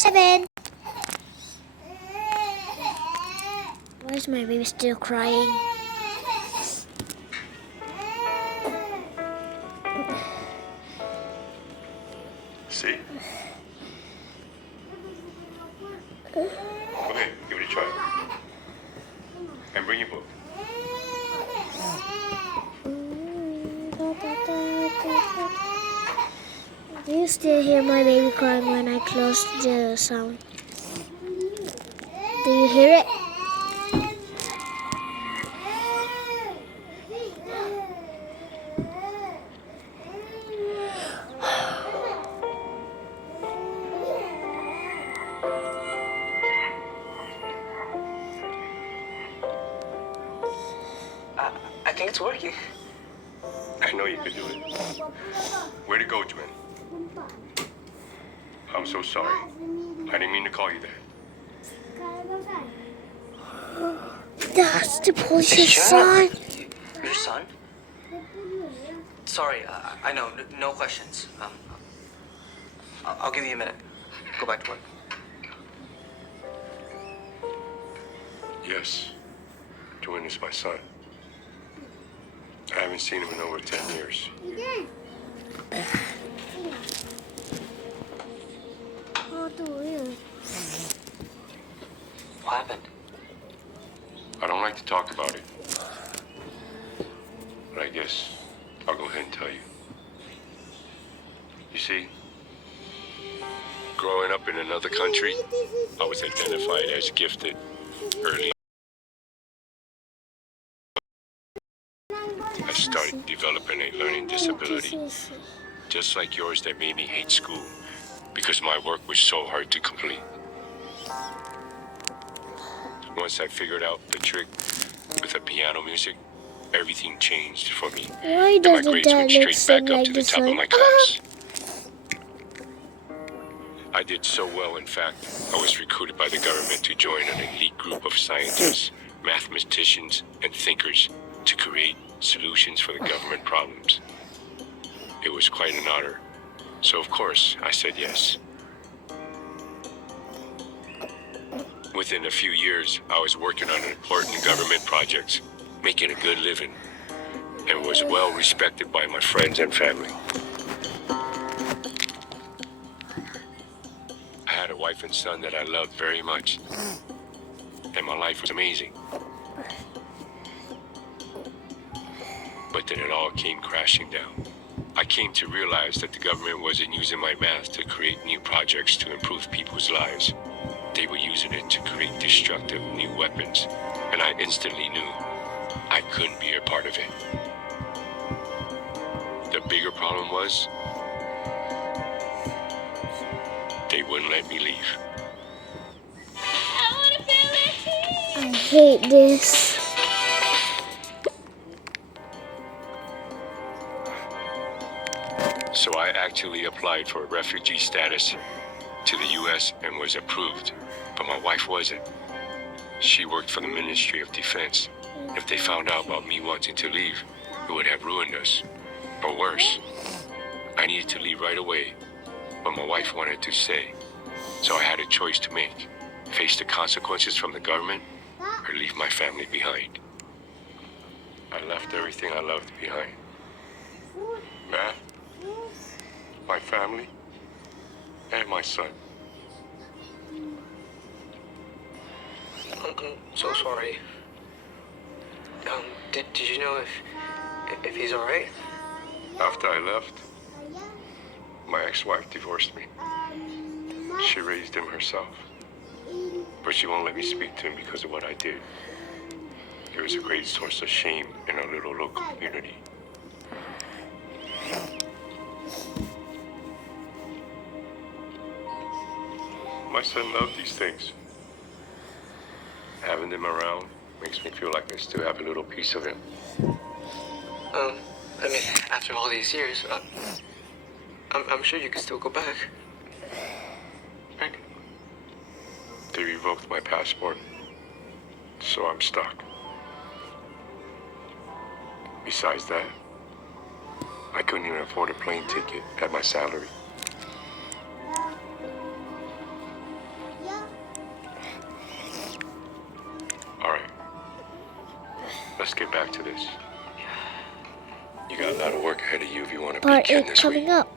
7. Why is my baby still crying? See? Okay, give it a try. And bring your book. Do you still hear my baby crying when I close the sound? Do you hear it? I think it's working. I know you could do it. Where'd it go, Joanne? I'm so sorry. I didn't mean to call you that. That's the police's son. Your son? Sorry, I know. No questions. I'll give you a minute. Go back to work. Yes. Joanne is my son. I haven't seen him in over 10 years. What happened? I don't like to talk about it. But I guess I'll go ahead and tell you. You see, growing up in another country, I was identified as gifted early. I started developing a learning disability, just like yours, that made me hate school because my work was so hard to complete. Once I figured out the trick with the piano music, everything changed for me. Why And my does the grades went dad look straight so back up like to the the top of son? my class. I did so well, in fact, I was recruited by the government to join an elite group of scientists, mathematicians, and thinkers to create solutions for the government problems. It was quite an honor. So of course, I said yes. Within a few years, I was working on important government projects, making a good living, and was well respected by my friends and family. I had a wife and son that I loved very much, and my life was amazing. But then it all came crashing down. I came to realize that the government wasn't using my math to create new projects to improve people's lives. They were using it to create destructive new weapons, and I instantly knew I couldn't be a part of it. The bigger problem was, they wouldn't let me leave. I hate this. So I actually applied for refugee status to the U.S. and was approved, but my wife wasn't. She worked for the Ministry of Defense. If they found out about me wanting to leave, it would have ruined us. Or worse, I needed to leave right away, but my wife wanted to stay. So I had a choice to make: face the consequences from the government or leave my family behind. I left everything I loved behind. Math, my family, and my son. I'm so sorry. Did you know if he's all right? After I left, my ex-wife divorced me. She raised him herself, but she won't let me speak to him because of what I did. It was a great source of shame in our little local community. My son loved these things. Having them around makes me feel like I still have a little piece of him. I mean, after all these years, I'm sure you could still go back. Right? They revoked my passport, so I'm stuck. Besides that, I couldn't even afford a plane ticket at my salary. let's get back to this. You got a lot of work ahead of you if you want to Part beat Ken 8 this week. coming up.